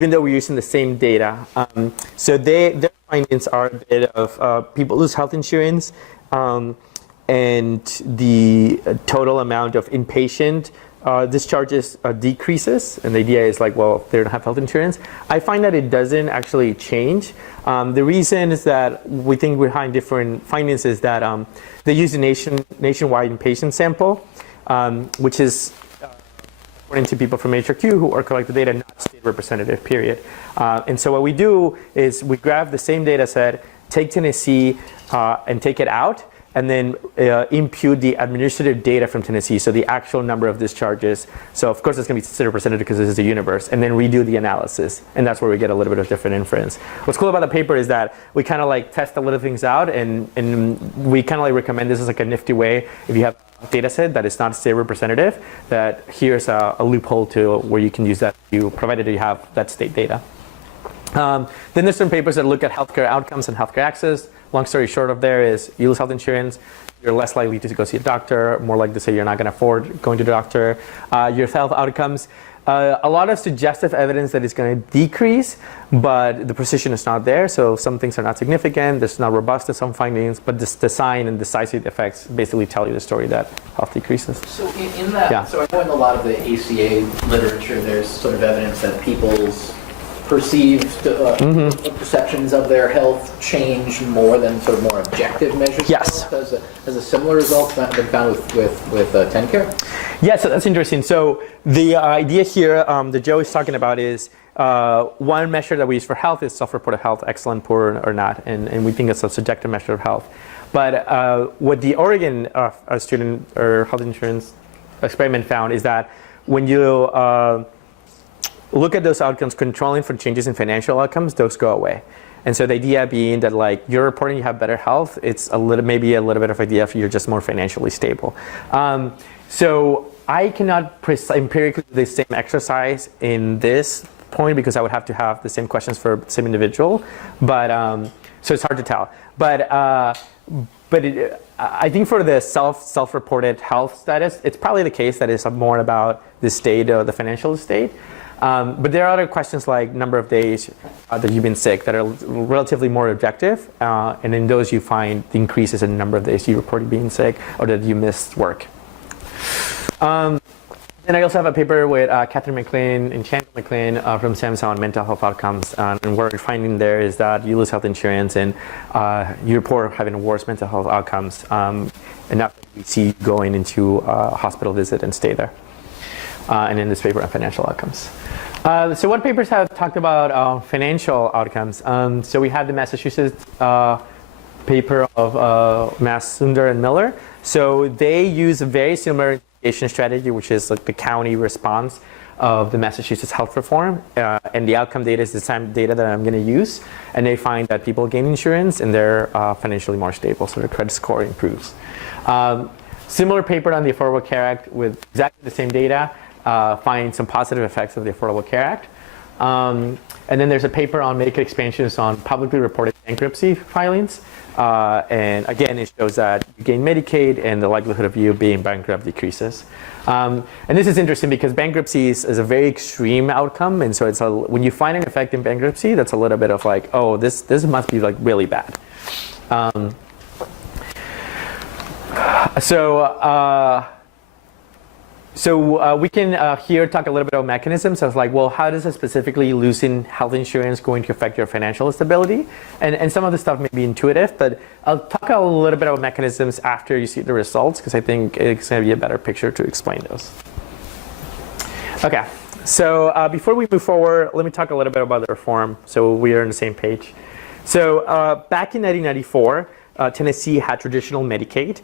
even though we're using the same data. So their findings are a bit of people lose health insurance, and the total amount of inpatient discharges decreases, and the idea is like, well, if they don't have health insurance. I find that it doesn't actually change. The reason is that we think behind different findings is that they use a nationwide inpatient sample, which is according to people from HRQ who are collecting data, not state representative, period. And so what we do is we grab the same data set, take Tennessee and take it out, and then impute the administrative data from Tennessee, so the actual number of discharges. So of course it's going to be state representative because this is the universe, and then redo the analysis, and that's where we get a little bit of different inference. What's cool about the paper is that we kind of like test a little things out, and we kind of like recommend this as like a nifty way if you have a data set that is not state representative, that here's a loophole to where you can use that, provided you have that state data. Then there's some papers that look at healthcare outcomes and healthcare access. Long story short of there is you lose health insurance, you're less likely to go see a doctor, more likely to say you're not going to afford going to the doctor. Your health outcomes, a lot of suggestive evidence that it's going to decrease, but the precision is not there. So some things are not significant. There's not robust to some findings, but this design and decisive effects basically tell you the story that health decreases. So in that, yeah. So I know in a lot of the ACA literature, there's sort of evidence that people's perceived perceptions of their health change more than sort of more objective measures. Yes. Has a similar result been found with TennCare? Yeah, so that's interesting. So the idea here that Joe is talking about is one measure that we use for health is self-reported health, excellent, poor, or not, and we think it's a subjective measure of health. But what the Oregon student or health insurance experiment found is that when you look at those outcomes, controlling for changes in financial outcomes, those go away. And so the idea being that like you're reporting you have better health, it's maybe a little bit of idea if you're just more financially stable. So I cannot empirically do the same exercise in this point because I would have to have the same questions for the same individual, but so it's hard to tell. But I think for the self-reported health status, it's probably the case that it's more about the state of the financial state. But there are other questions like number of days that you've been sick that are relatively more objective, and in those you find the increases in the number of days you reported being sick or that you missed work. Then I also have a paper with Catherine McLean and Chandler McLean from SAMHSA on mental health outcomes, and what we're finding there is that you lose health insurance and you report having worse mental health outcomes, and that's what we see going into a hospital visit and stay there. And in this paper on financial outcomes. So what papers have talked about financial outcomes? So we had the Massachusetts paper of Sundar and Miller. So they use a very similar mitigation strategy, which is like the county response of the Massachusetts health reform. And the outcome data is the same data that I'm going to use. And they find that people gain insurance and they're financially more stable, so their credit score improves. Similar paper on the Affordable Care Act with exactly the same data. Find some positive effects of the Affordable Care Act. And then there's a paper on Medicaid expansions on publicly reported bankruptcy filings. And again, it shows that you gain Medicaid and the likelihood of you being bankrupt decreases. And this is interesting because bankruptcy is a very extreme outcome. And so it's when you find an effect in bankruptcy, that's a little bit of like, oh, this must be like really bad. So we can here talk a little bit about mechanisms. So it's like, well, how does specifically losing health insurance going to affect your financial stability? And some of the stuff may be intuitive, but I'll talk a little bit about mechanisms after you see the results, because I think it's going to be a better picture to explain those. Okay, so before we move forward, let me talk a little bit about the reform so we are on the same page. So back in 1994, Tennessee had traditional Medicaid,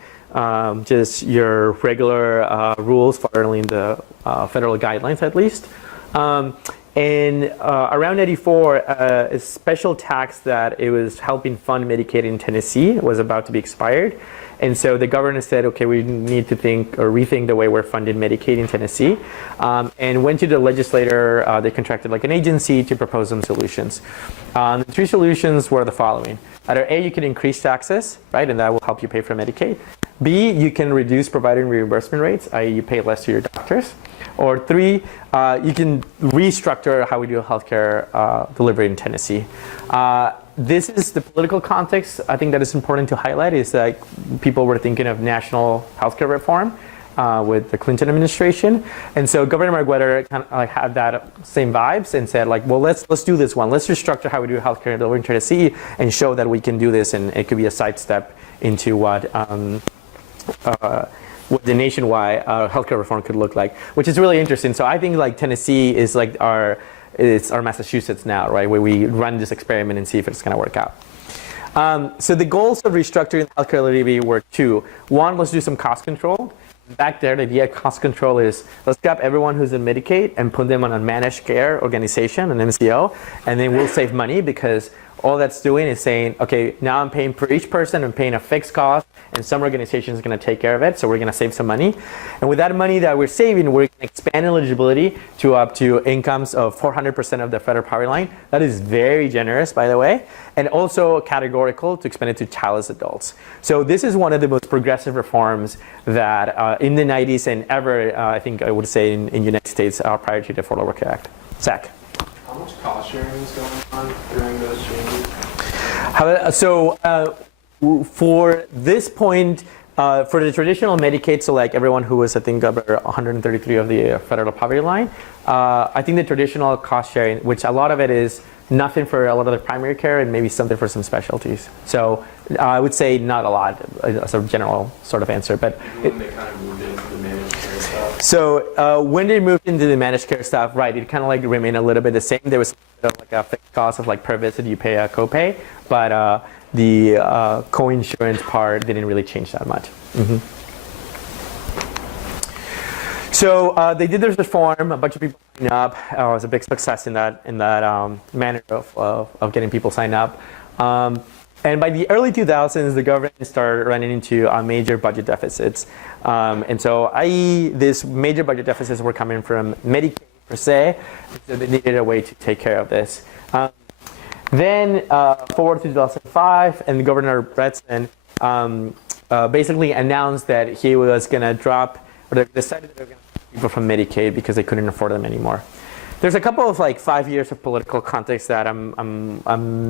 just your regular rules following the federal guidelines at least. And around 94, a special tax that it was helping fund Medicaid in Tennessee was about to be expired. And so the governor said, okay, we need to think or rethink the way we're funding Medicaid in Tennessee. And went to the legislator, they contracted like an agency to propose some solutions. The three solutions were the following. Either A, you can increase taxes, right, and that will help you pay for Medicaid. B, you can reduce provider reimbursement rates, i.e. you pay less to your doctors. Or 3, you can restructure how we do healthcare delivery in Tennessee. This is the political context. I think that is important to highlight is that people were thinking of national healthcare reform with the Clinton administration. And so Governor Merriweather kind of like had that same vibes and said like, well, let's do this one. Let's restructure how we do healthcare delivery in Tennessee and show that we can do this, and it could be a sidestep into what the nationwide healthcare reform could look like, which is really interesting. So I think like Tennessee is like it's our Massachusetts now, right? Where we run this experiment and see if it's going to work out. So the goals of restructuring healthcare delivery were 2. 1, let's do some cost control. Back there, the idea of cost control is let's grab everyone who's in Medicaid and put them on a managed care organization, an MCO, and then we'll save money because all that's doing is saying, okay, now I'm paying for each person, I'm paying a fixed cost, and some organization is going to take care of it, so we're going to save some money. And with that money that we're saving, we're going to expand eligibility to up to incomes of 400% of the federal poverty line. That is very generous, by the way, and also categorical to expand it to childless adults. So this is one of the most progressive reforms that in the 90s and ever, I think I would say in United States prior to the Affordable Care Act. Zach. How much cost sharing is going on during those changes? For this point, for the traditional Medicaid, so like everyone who was, I think, over 133 of the federal poverty line, I think the traditional cost sharing, which a lot of it is nothing for a lot of the primary care and maybe something for some specialties. So I would say not a lot as a general sort of answer. But when they kind of moved into the managed care stuff? So when they moved into the managed care stuff, right, it kind of like remained a little bit the same. There was like a fixed cost of like per visit, you pay a copay, but the co-insurance part didn't really change that much. Mm-hmm. So they did this reform. A bunch of people signed up. It was a big success in that manner of getting people signed up. And by the early 2000s, the government started running into major budget deficits. And so these major budget deficits were coming from Medicaid per se, so they needed a way to take care of this. Then forward to 2005, and Governor Bretzen basically announced that he was going to drop, or they decided that they were going to drop people from Medicaid because they couldn't afford them anymore. There's a couple of like 5 years of political context that I'm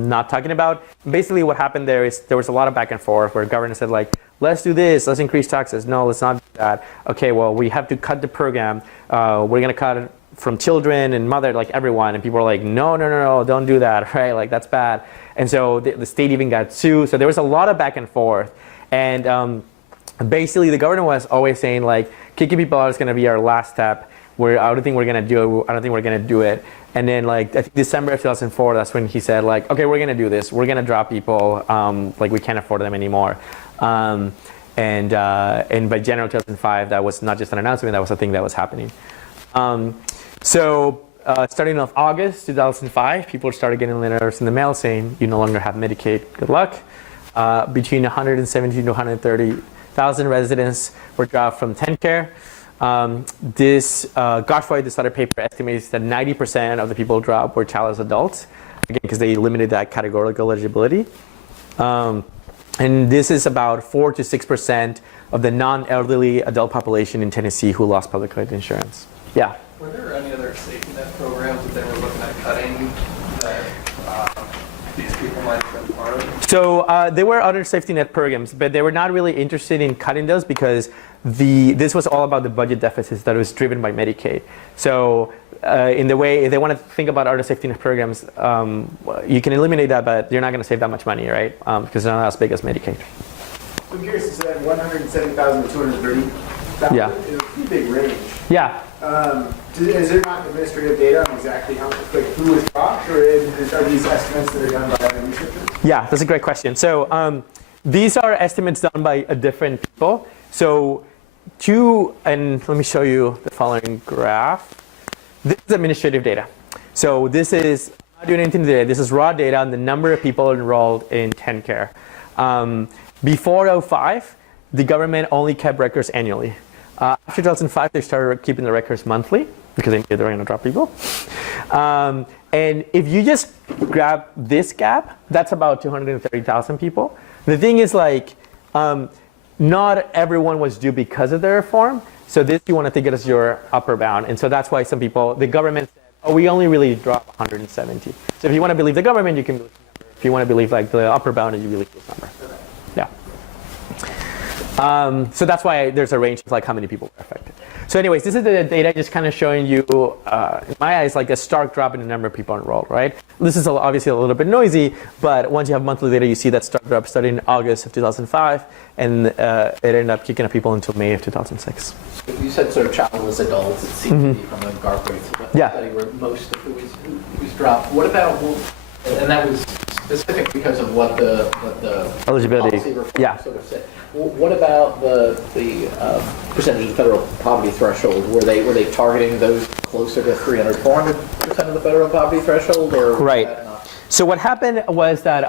not talking about. Basically, what happened there is there was a lot of back and forth where government said like, let's do this, let's increase taxes. No, let's not do that. Okay, well, we have to cut the program. We're going to cut it from children and mother, like everyone. And people were like, no, don't do that, right? Like that's bad. And so the state even got sued. So there was a lot of back and forth. And basically, the governor was always saying like, kicking people out is going to be our last step. I don't think we're gonna do it. And then like I think December of 2004, that's when he said like, okay, we're gonna do this. We're gonna drop people. Like we can't afford them anymore. And by January 2005, that was not just an announcement. That was a thing that was happening. So starting off August 2005, people started getting letters in the mail saying you no longer have Medicaid. Good luck. Between 117 to 130,000 residents were dropped from TennCare. This Godfrey, this other paper estimates that 90% of the people dropped were childless adults, again, because they limited that categorical eligibility. And this is about 4 to 6% of the non-elderly adult population in Tennessee who lost public health insurance. Yeah? Were there any other safety net programs that they were looking at cutting that these people might have been part of? So there were other safety net programs, but they were not really interested in cutting those because this was all about the budget deficits that was driven by Medicaid. So in the way, if they want to think about other safety net programs, you can eliminate that, but you're not going to save that much money, right? Because they're not as big as Medicaid. I'm curious, you said 170,000 to 230,000? Yeah. It's a pretty big range. Yeah. Is there not administrative data on exactly how, like, who was dropped, or are these estimates that are done by other researchers? Yeah, that's a great question. So these are estimates done by different people. So and let me show you the following graph. This is administrative data. So this is not doing anything today. This is raw data on the number of people enrolled in TennCare. Before 2005, the government only kept records annually. After 2005, they started keeping the records monthly because they knew they were going to drop people. And if you just grab this gap, that's about 230,000 people. The thing is like, not everyone was due because of the reform. So this you want to think of as your upper bound. And so that's why some people, the government said, oh, we only really drop 170. So if you want to believe the government, you can believe the number. If you want to believe like the upper bound, you believe this number. Yeah. So that's why there's a range of like how many people were affected. So anyways, this is the data just kind of showing you, in my eyes, like a stark drop in the number of people enrolled, right? This is obviously a little bit noisy, but once you have monthly data, you see that stark drop starting in August of 2005, and it ended up kicking up people until May of 2006. You said sort of childless adults, it seemed to be from the GARP rates of the Yeah. study where most of who was dropped. What about, and that was specific because of what the Eligibility. policy reform Yeah. sort of said. What about the percentage of the federal poverty threshold? Were they targeting those closer to 300, 400% of the federal poverty threshold, or was Right. that not? So what happened was that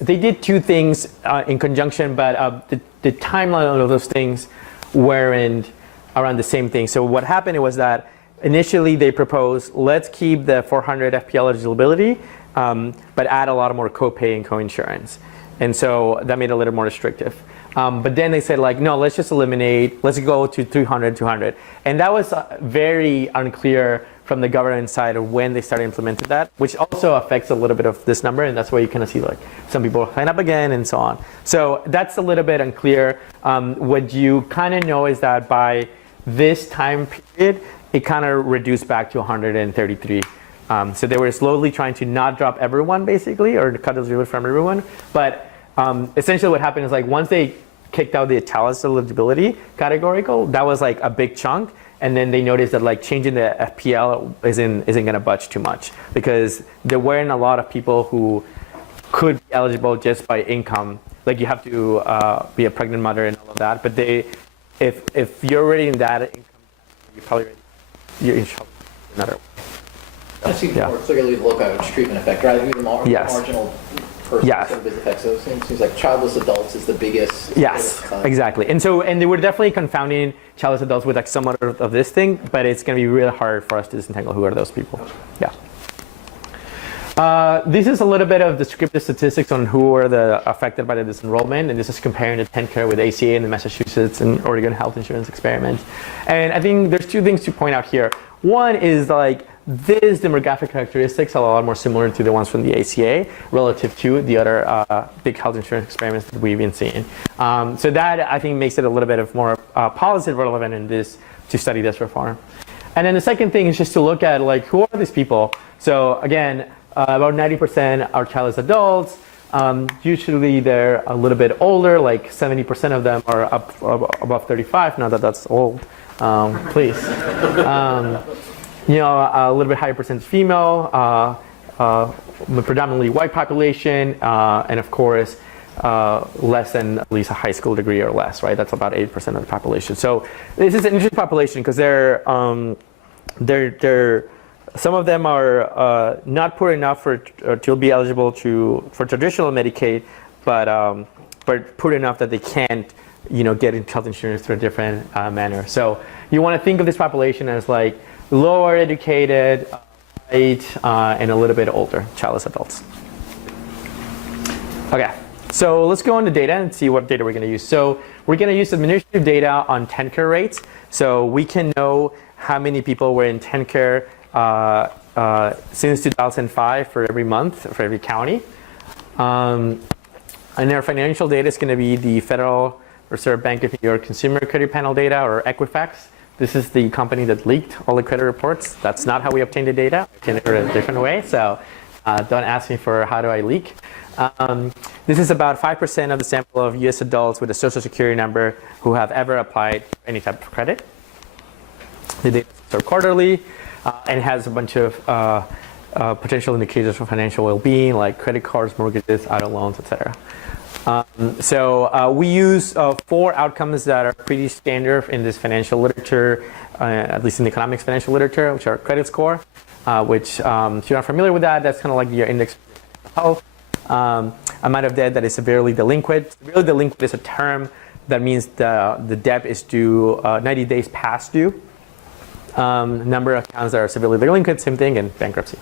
they did two things in conjunction, but the timeline of those things weren't around the same thing. So what happened was that initially they proposed, let's keep the 400 FPL eligibility, but add a lot more copay and coinsurance. And so that made it a little more restrictive. But then they said like, no, let's just eliminate, let's go to 300, 200. And that was very unclear from the government side of when they started implementing that, which also affects a little bit of this number. And that's why you kind of see like some people sign up again and so on. So that's a little bit unclear. What you kind of know is that by this time period, it kind of reduced back to 133. So they were slowly trying to not drop everyone basically, or cut eligibility from everyone. But essentially what happened is like once they kicked out the italicized eligibility categorical, that was like a big chunk. And then they noticed that like changing the FPL isn't going to budge too much, because there weren't a lot of people who could be eligible just by income. Like you have to be a pregnant mother and all of that. But if you're already in that income, you're in trouble another way. I see Yeah. more clearly the look at treatment effect, right? The Yes. marginal person Yes. sort of effect. So it seems like childless adults is the biggest. Yes, exactly. And they were definitely confounding childless adults with like some other of this thing, but it's going to be really hard for us to disentangle who are those people. Yeah. This is a little bit of descriptive statistics on who are affected by the disenrollment, and this is comparing the TennCare with ACA and the Massachusetts and Oregon health insurance experiment. And I think there's two things to point out here. One is like these demographic characteristics are a lot more similar to the ones from the ACA relative to the other big health insurance experiments that we've been seeing. So that I think makes it a little bit of more policy relevant in this to study this reform. And then the second thing is just to look at like who are these people. So again, about 90% are childless adults. Usually they're a little bit older, like 70% of them are above 35. Not that that's old, please. A little bit higher percentage female, predominantly white population, and of course, less than at least a high school degree or less, right? That's about 8% of the population. So this is an interesting population because they're some of them are not poor enough to be eligible for traditional Medicaid, but poor enough that they can't, get into health insurance through a different manner. So you want to think of this population as like lower educated, white, and a little bit older, childless adults. Okay, so let's go into data and see what data we're going to use. So we're going to use administrative data on TennCare rates. So we can know how many people were in TennCare since 2005 for every month, for every county. And our financial data is going to be the Federal Reserve Bank of New York Consumer Credit Panel data, or Equifax. This is the company that leaked all the credit reports. That's not how we obtained the data. We obtained it a different way. So don't ask me for how do I leak. This is about 5% of the sample of US adults with a social security number who have ever applied for any type of credit. The data is quarterly and has a bunch of potential indicators for financial well-being, like credit cards, mortgages, auto loans, etc. So we use 4 outcomes that are pretty standard in this financial literature, at least in the economics financial literature, which are credit score, which if you're not familiar with that, that's kind of like your index of health. Amount of debt that is severely delinquent. Severely delinquent is a term that means the debt is due 90 days past due. Number of accounts that are severely delinquent, same thing, and bankruptcy.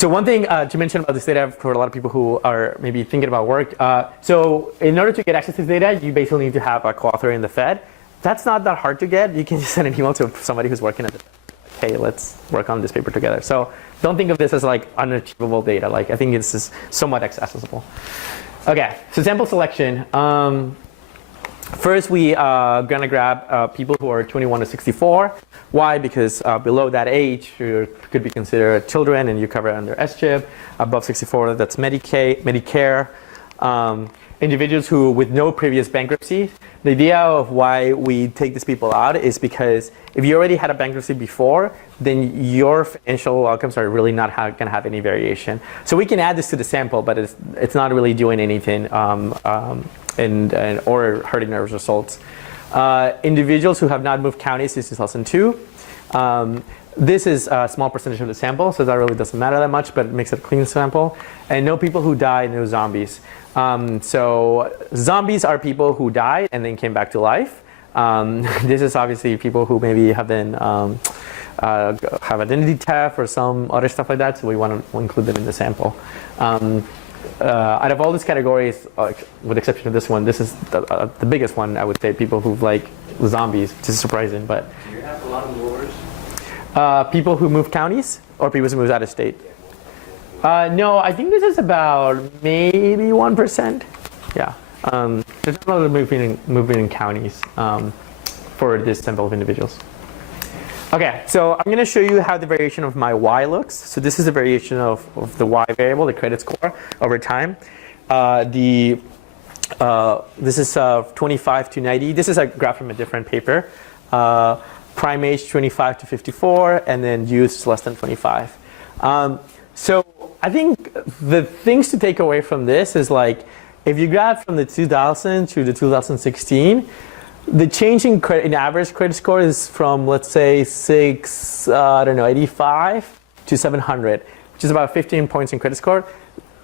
So one thing to mention about this data for a lot of people who are maybe thinking about work. So in order to get access to this data, you basically need to have a co-author in the Fed. That's not that hard to get. You can just send an email to somebody who's working at the Fed. Hey, let's work on this paper together. So don't think of this as like unachievable data. Like I think this is somewhat accessible. Okay, so sample selection. First, we gonna grab people who are 21 to 64. Why? Because below that age, you could be considered children, and you cover under SCHIP. Above 64, that's Medicare. Individuals who with no previous bankruptcy. The idea of why we take these people out is because if you already had a bankruptcy before, then your financial outcomes are really not going to have any variation. So we can add this to the sample, but it's not really doing anything or hurting our results. Individuals who have not moved counties since 2002. This is a small percentage of the sample, so that really doesn't matter that much, but it makes it a clean sample. And no people who died, no zombies. So zombies are people who died and then came back to life. This is obviously people who maybe have been have identity theft or some other stuff like that, so we want to include them in the sample. Out of all these categories, with the exception of this one, this is the biggest one, I would say, people who've like zombies, which is surprising. But do you have a lot of movers? People who move counties or people who move out of state? No, I think this is about maybe 1%. Yeah, there's not a lot of moving in counties for this sample of individuals. Okay, so I'm going to show you how the variation of my Y looks. So this is the variation of the Y variable, the credit score, over time. This is 25 to 90. This is a graph from a different paper. Prime age 25 to 54, and then youth less than 25. So I think the things to take away from this is like, if you grab from the 2000 to the 2016, the change in average credit score is from, let's say, 85 to 700, which is about 15 points in credit score.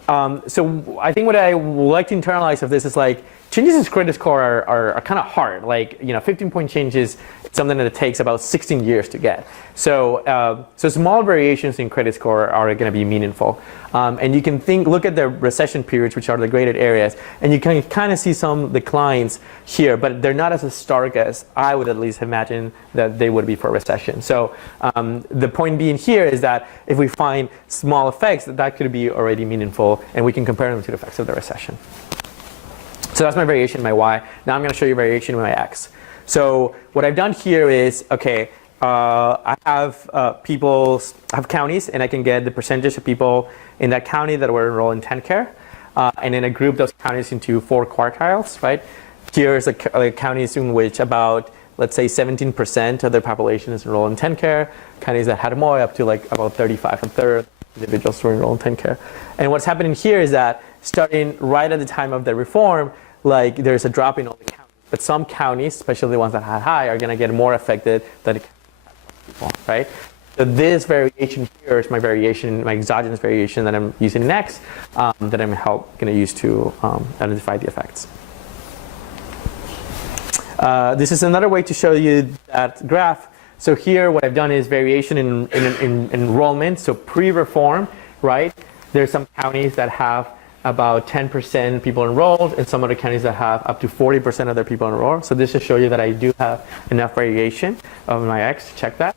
So I think what I would like to internalize of this is like, changes in credit score are kind of hard. Like, 15-point changes, it's something that it takes about 16 years to get. So small variations in credit score are going to be meaningful. And you can look at the recession periods, which are the graded areas, and you can kind of see some declines here, but they're not as stark as I would at least imagine that they would be for a recession. So the point being here is that if we find small effects, that could be already meaningful, and we can compare them to the effects of the recession. So that's my variation in my Y. Now I'm going to show you variation in my X. So what I've done here is, okay, I have counties, and I can get the percentage of people in that county that were enrolled in TennCare. And then I group those counties into 4 quartiles, right? Here's the counties in which about, let's say, 17% of their population is enrolled in TennCare. Counties that had more, up to like about 35, a third individuals were enrolled in TennCare. And what's happening here is that starting right at the time of the reform, like there's a drop in all the counties. But some counties, especially the ones that had high, are going to get more affected than the people, right? So this variation here is my variation, my exogenous variation that I'm using in X, that I'm going to use to identify the effects. This is another way to show you that graph. So here what I've done is variation in enrollment, so pre-reform, right? There's some counties that have about 10% people enrolled, and some other counties that have up to 40% of their people enrolled. So this to show you that I do have enough variation of my X. Check that.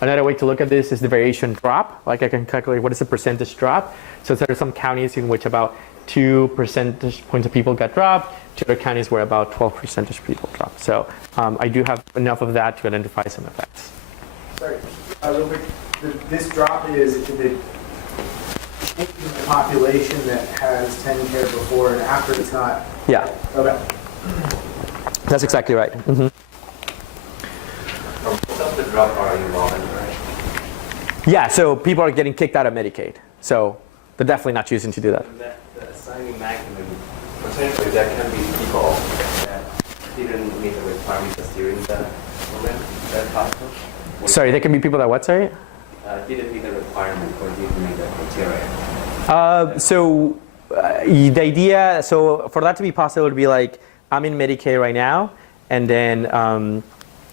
Another way to look at this is the variation drop. Like I can calculate what is the percentage drop. So there are some counties in which about 2 percentage points of people got dropped. 2 other counties where about 12 percentage people dropped. So I do have enough of that to identify some effects. Sorry, real quick. This drop is the population that has TennCare before and after it's not. Yeah. Okay. That's exactly right. Mm-hmm. Most of the drop are involuntary. Yeah, so people are getting kicked out of Medicaid. So they're definitely not choosing to do that. The assigning mechanism, potentially there can be people that didn't meet the requirements during the moment. Is that possible? Sorry, there can be people that what, sorry? Didn't meet the requirement or didn't meet the criteria. The idea, so for that to be possible, it would be like, I'm in Medicaid right now, and then,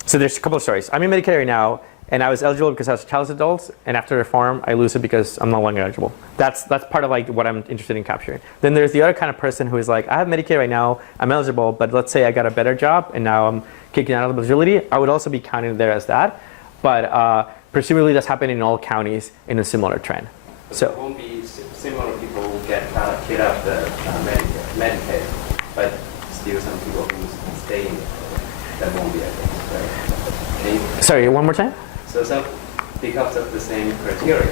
so there's a couple of stories. I'm in Medicaid right now, and I was eligible because I was a childless adult, and after reform, I lose it because I'm no longer eligible. That's part of like what I'm interested in capturing. Then there's the other kind of person who is like, I have Medicaid right now, I'm eligible, but let's say I got a better job and now I'm kicking out of eligibility. I would also be counted there as that, but presumably that's happening in all counties in a similar trend. But So there won't be similar people who get kicked out the Medicaid, but still some people who stay in it. That won't be a case, right? Can you- sorry, one more time? So because of the same criteria,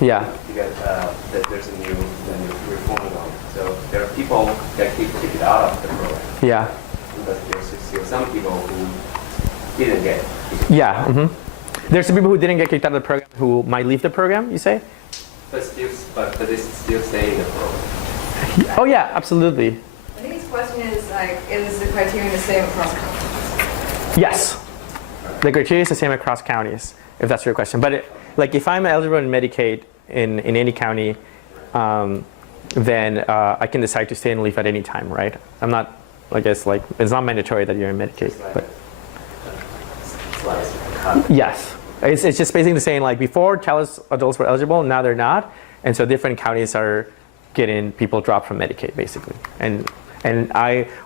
Yeah. because there's a new reform law. So there are people that keep kicked out of the program, Yeah. but there's still some people who didn't get kicked. Yeah. There's some people who didn't get kicked out of the program who might leave the program, you say? But they still stay in the program. Oh yeah, absolutely. I think his question is like, is the criterion the same across countries? Yes. The criteria is the same across counties, if that's your question. But like if I'm eligible in Medicaid in any county, then I can decide to stay and leave at any time, right? I'm not, I guess, like, it's not mandatory that you're in Medicaid. But It's like yes. It's just basically saying like before childless adults were eligible, now they're not. And so different counties are getting people dropped from Medicaid, basically. And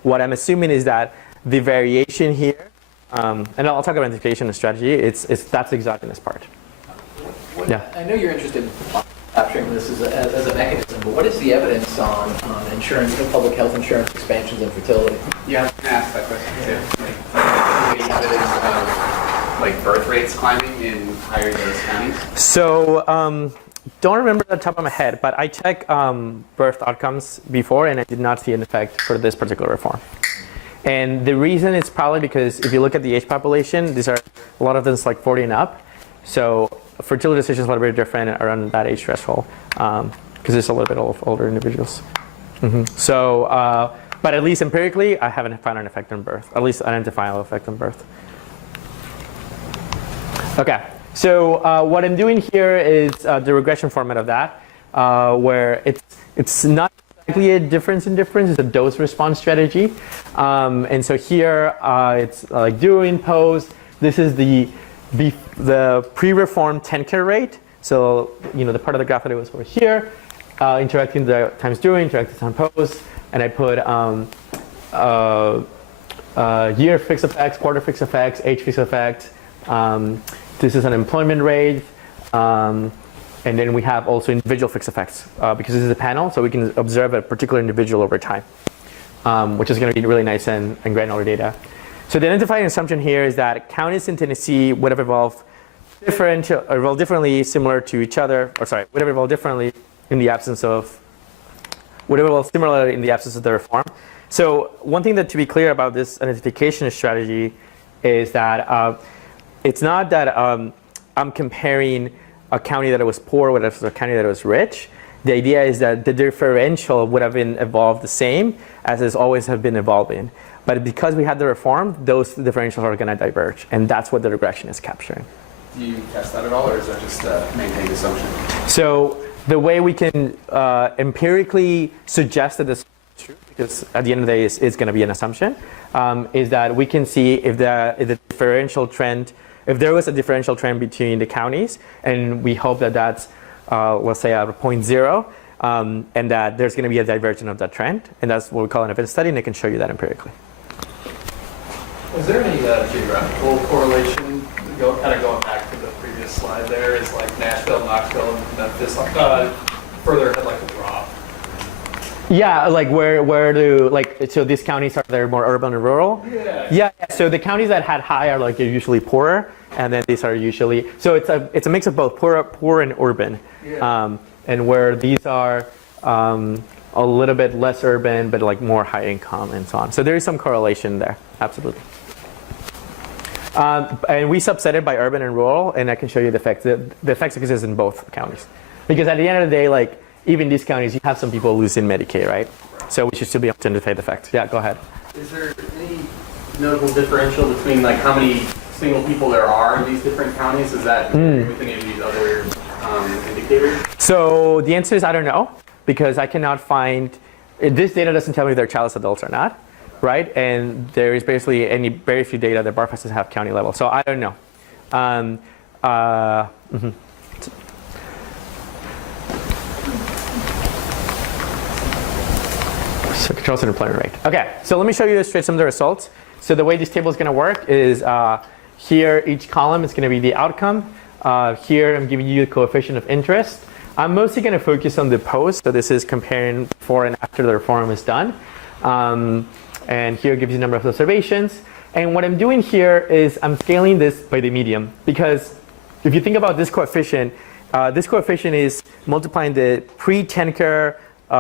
what I'm assuming is that the variation here, and I'll talk about identification and strategy, that's the exogenous part. Yeah. I know you're interested in capturing this as a mechanism, but what is the evidence on insurance, public health insurance expansions and fertility? Yeah, I was going to ask that question too. Like, any evidence of like birth rates climbing in higher dose counties? So don't remember the top of my head, but I checked birth outcomes before, and I did not see an effect for this particular reform. And the reason is probably because if you look at the age population, these are a lot of them is like 40 and up. So fertility decisions are a little bit different around that age threshold because it's a little bit of older individuals. So, but at least empirically, I haven't found an effect on birth, at least identifiable effect on birth. Okay, so what I'm doing here is the regression format of that, where it's not exactly a difference in difference, it's a dose response strategy. And so here it's like during, post. This is the pre-reformed TennCare rate. So the part of the graph that it was over here, interacting the times during, interacting time post, and I put year fixed effects, quarter fixed effects, age fixed effects. This is unemployment rate, and then we have also individual fixed effects because this is a panel, so we can observe a particular individual over time, which is going to be really nice and granular data. So the identifying assumption here is that counties in Tennessee would have evolved differently, similar to each other, would have evolved differently in the absence of, would have evolved similarly in the absence of the reform. So one thing that to be clear about this identification strategy is that it's not that I'm comparing a county that was poor with a county that was rich. The idea is that the differential would have been evolved the same as it's always have been evolving. But because we had the reform, those differentials are going to diverge. And that's what the regression is capturing. Do you test that at all, or is that just a maintained assumption? So the way we can empirically suggest that this is true, because at the end of the day it's going to be an assumption, is that we can see if the differential trend, if there was a differential trend between the counties, and we hope that that's, let's say, at 0.0, and that there's going to be a divergence of that trend, and that's what we call an evidence study, and I can show you that empirically. Is there any geographical correlation, kind of going back to the previous slide there, is like Nashville, Knoxville, and Memphis further ahead like a drop? Yeah, like where do, like, so these counties they're more urban and rural? Yeah, so the counties that had high are like usually poorer, and then these are usually, so it's a mix of both poor and urban. Yeah. And where these are a little bit less urban, but like more high income and so on. So there is some correlation there, absolutely. And we subset it by urban and rural, and I can show you the effects. The effects exist in both counties. Because at the end of the day, like, even these counties, you have some people losing Medicaid, right? So we should still be able to identify the effects. Yeah, go ahead. Is there any notable differential between like how many single people there are in these different counties? Is that with any of these other indicators? So the answer is I don't know, because I cannot find, this data doesn't tell me if they're childless adults or not, right? And there is basically very few data that bar doesn't have county level. So I don't know. mhm. So controls and employment rate. Okay, so let me show you straight some of the results. So the way this table is going to work is here each column is going to be the outcome. Here I'm giving you the coefficient of interest. I'm mostly going to focus on the post. So this is comparing before and after the reform is done. And here it gives you the number of observations. And what I'm doing here is I'm scaling this by the median, because if you think about this coefficient is multiplying the pre-TennCare,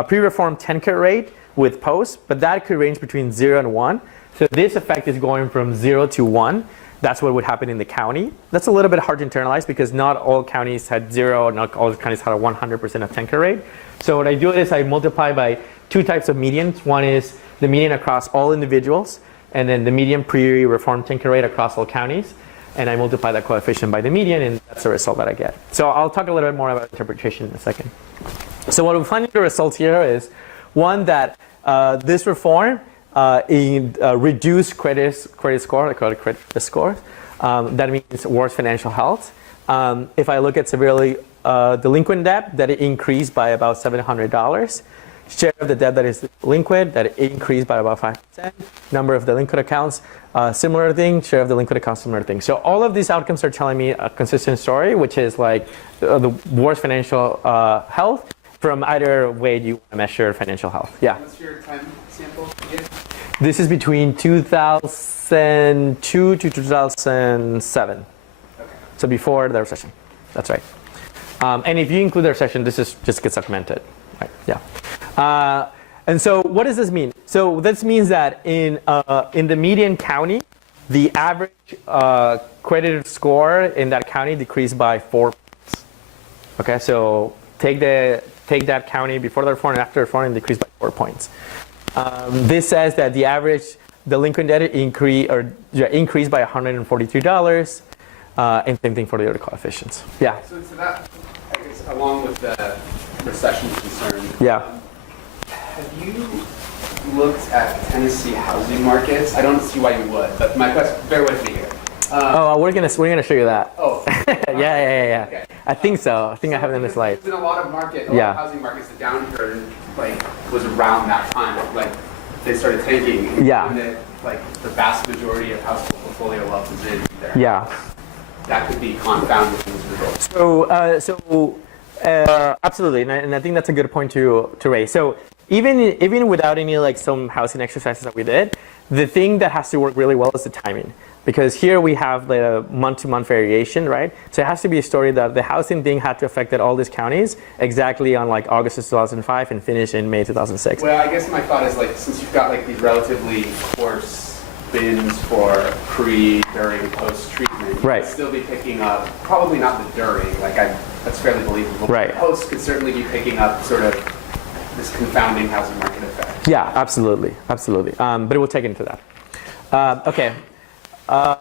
pre-reform TennCare rate with post, but that could range between 0 and 1. So this effect is going from 0 to 1. That's what would happen in the county. That's a little bit hard to internalize because not all counties had 0, not all counties had a 100% of TennCare rate. So what I do is I multiply by two types of medians. One is the median across all individuals, and then the median pre-reform TennCare rate across all counties. And I multiply that coefficient by the median, and that's the result that I get. So I'll talk a little bit more about interpretation in a second. So what we find in the results here is, one, that this reform reduced credit score, I call it credit score. That means worse financial health. If I look at severely delinquent debt, that it increased by about $700. Share of the debt that is delinquent, that it increased by about 5%. Number of delinquent accounts, similar thing. Share of delinquent accounts, similar thing. So all of these outcomes are telling me a consistent story, which is like the worst financial health from either way you want to measure financial health. Yeah. What's your time sample again? This is between 2002 to 2007. Okay. So before the recession. That's right. And if you include the recession, this is just gets augmented. Right. Yeah. And so what does this mean? So this means that in the median county, the average credit score in that county decreased by 4 points. Okay, so take that county before the reform and after the reform and decreased by 4 points. This says that the average delinquent debt increased by $143, and same thing for the other coefficients. Yeah. So that, I guess, along with the recession concern. Yeah. Have you looked at Tennessee housing markets? I don't see why you would, but my question, bear with me here. We're gonna show you that. Oh. Yeah. Okay. I think so. I think I have it in the slide. There's been a lot of Yeah. housing markets, the downturn was around that time. They started tanking. Yeah. And the vast majority of household portfolio wealth is in there. Yeah. That could be confounded in these results. So absolutely, and I think that's a good point to raise. So even without any some housing exercises that we did, the thing that has to work really well is the timing. Because here we have the month-to-month variation, right? So it has to be a story that the housing thing had to affect all these counties exactly on August of 2005 and finish in May 2006. Well, I guess my thought is since you've got these relatively coarse bins for pre, during, post treatment, you Right. could still be picking up, probably not the during, that's fairly believable. Right. The post could certainly be picking up sort of this confounding housing market effect. Yeah, absolutely. But we'll take into that. Okay. So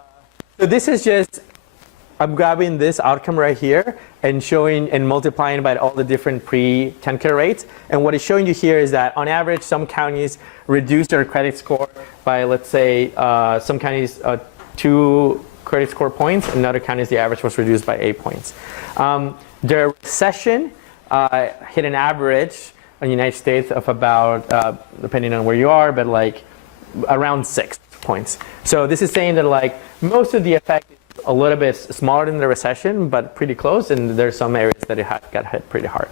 this is just, I'm grabbing this outcome right here and showing and multiplying by all the different pre-TennCare rates. And what it's showing you here is that on average, some counties reduce their credit score by, let's say, some counties 2 credit score points, and other counties the average was reduced by 8 points. The recession hit an average in the United States of about, depending on where you are, but around 6 points. So this is saying that most of the effect is a little bit smaller than the recession, but pretty close, and there's some areas that it got hit pretty hard.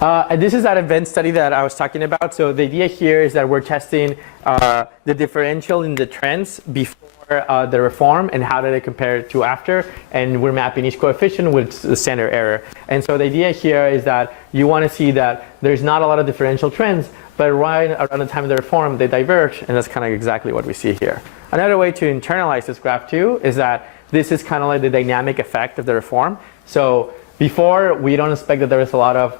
And this is that event study that I was talking about. So the idea here is that we're testing the differential in the trends before the reform and how do they compare to after, and we're mapping each coefficient with the standard error. And so the idea here is that you want to see that there's not a lot of differential trends, but right around the time of the reform, they diverge, and that's kind of exactly what we see here. Another way to internalize this graph too is that this is kind of like the dynamic effect of the reform. So before, we don't expect that there is a lot of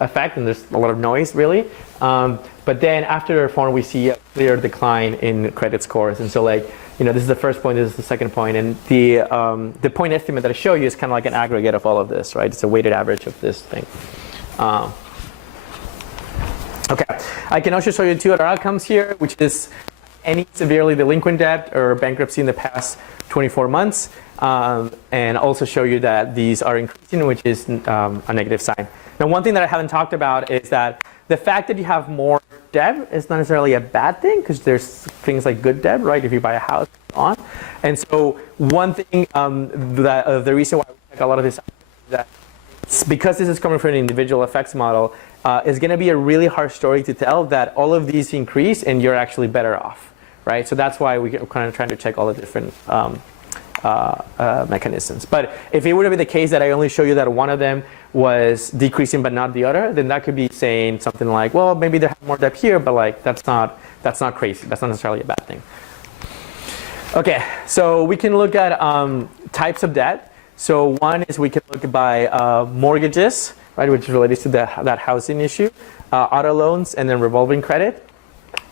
effect, and there's a lot of noise really. But then after the reform, we see a clear decline in credit scores. And so this is the first point, this is the second point, and the point estimate that I show you is kind of like an aggregate of all of this, right? It's a weighted average of this thing. Okay, I can also show you 2 other outcomes here, which is any severely delinquent debt or bankruptcy in the past 24 months, and also show you that these are increasing, which is a negative sign. Now, one thing that I haven't talked about is that the fact that you have more debt is not necessarily a bad thing, because there's things like good debt, right? If you buy a house, on. And so one thing the reason why we check a lot of this is that because this is coming from an individual effects model, is going to be a really hard story to tell that all of these increase and you're actually better off, right? So that's why we're kind of trying to check all the different mechanisms. But if it would have been the case that I only show you that one of them was decreasing but not the other, then that could be saying something like, well, maybe they have more debt here, but like that's not crazy. That's not necessarily a bad thing. Okay, so we can look at types of debt. So one is we can look by mortgages, right, which relates to that housing issue, auto loans, and then revolving credit.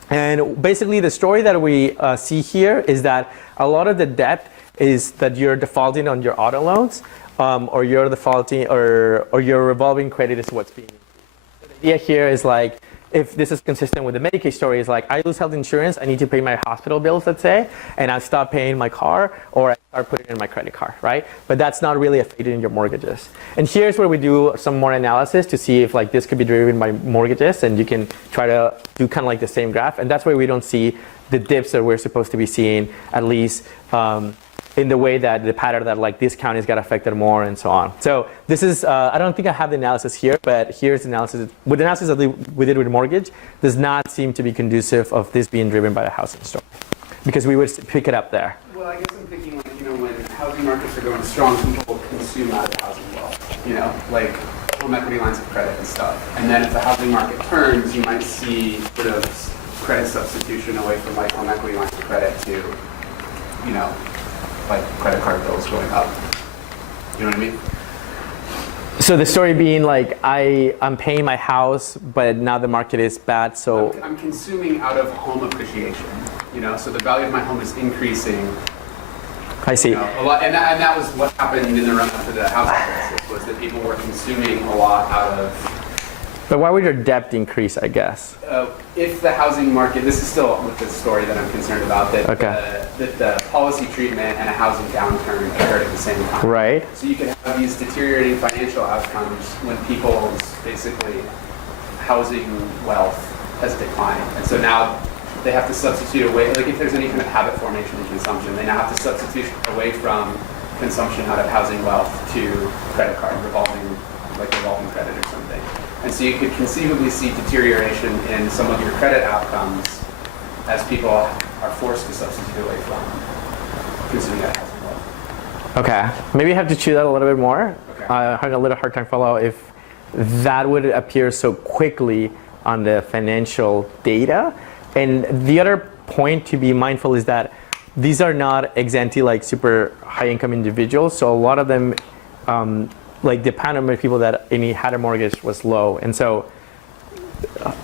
And basically the story that we see here is that a lot of the debt is that you're defaulting on your auto loans, or you're defaulting, or your revolving credit is what's being increased. The idea here is like, if this is consistent with the Medicaid story, is like I lose health insurance, I need to pay my hospital bills, let's say, and I stop paying my car, or I start putting in my credit card, right? But that's not really affecting your mortgages. And here's where we do some more analysis to see if like this could be driven by mortgages, and you can try to do kind of like the same graph. And that's where we don't see the dips that we're supposed to be seeing, at least in the way that the pattern that like this counties got affected more and so on. So this is, I don't think I have the analysis here, but here's the analysis. With the analysis that we did with mortgage, does not seem to be conducive of this being driven by the housing story, because we would pick it up there. Well, I guess I'm thinking like, when housing markets are going strong, people consume out of housing wealth, like home equity lines of credit and stuff. And then if the housing market turns, you might see sort of credit substitution away from like home equity lines of credit to, like credit card bills going up. You know what I mean? So the story being like, I'm paying my house, but now the market is bad, so... I'm consuming out of home appreciation, so the value of my home is increasing. I see. A lot, and that was what happened in the run-up to the housing crisis, was that people were consuming a lot out of... But why would your debt increase, I guess? If the housing market, this is still with the story that I'm concerned about, that, okay. That the policy treatment and a housing downturn occurred at the same time. Right. So you could have these deteriorating financial outcomes when people's basically housing wealth has declined. And so now they have to substitute away, like if there's any kind of habit formation in consumption, they now have to substitute away from consumption out of housing wealth to credit card, revolving credit or something. And so you could conceivably see deterioration in some of your credit outcomes as people are forced to substitute away from consuming that housing wealth. Okay, maybe I have to chew that a little bit more. Okay. I had a little hard time follow if that would appear so quickly on the financial data. And the other point to be mindful is that these are not ex ante like super high income individuals. So a lot of them, like the amount of people that had a mortgage was low. And so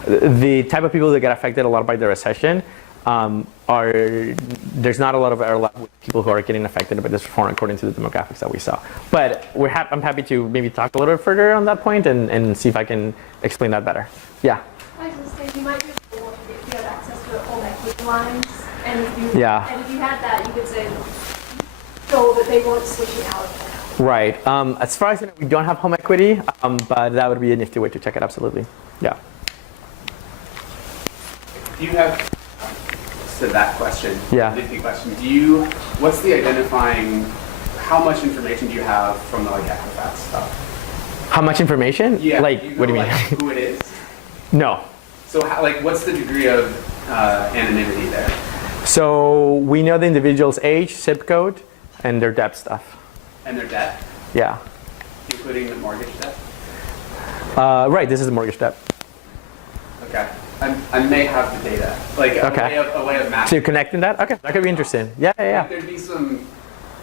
the type of people that get affected a lot by the recession there's not a lot of overlap with people who are getting affected by this reform according to the demographics that we saw. But I'm happy to maybe talk a little bit further on that point and see if I can explain that better. Yeah? I was going to say, you might be able to if you have access to home equity lines, and if you had that, you could say, so that they weren't switching out of that. Right. As far as I know, we don't have home equity, but that would be a nifty way to check it, absolutely. Yeah. Do you have, to that question, yeah. nifty question, what's the identifying, how much information do you have from the Equifax stuff? How much information? Yeah. Like, what do you mean? Who it is? No. So what's the degree of anonymity there? So we know the individual's age, zip code, and their debt stuff. And their debt? Yeah. Including the mortgage debt? Right, this is the mortgage debt. Okay. I may have the data. A way of mapping. So you're connecting that? Okay, that could be interesting. Yeah. There'd be some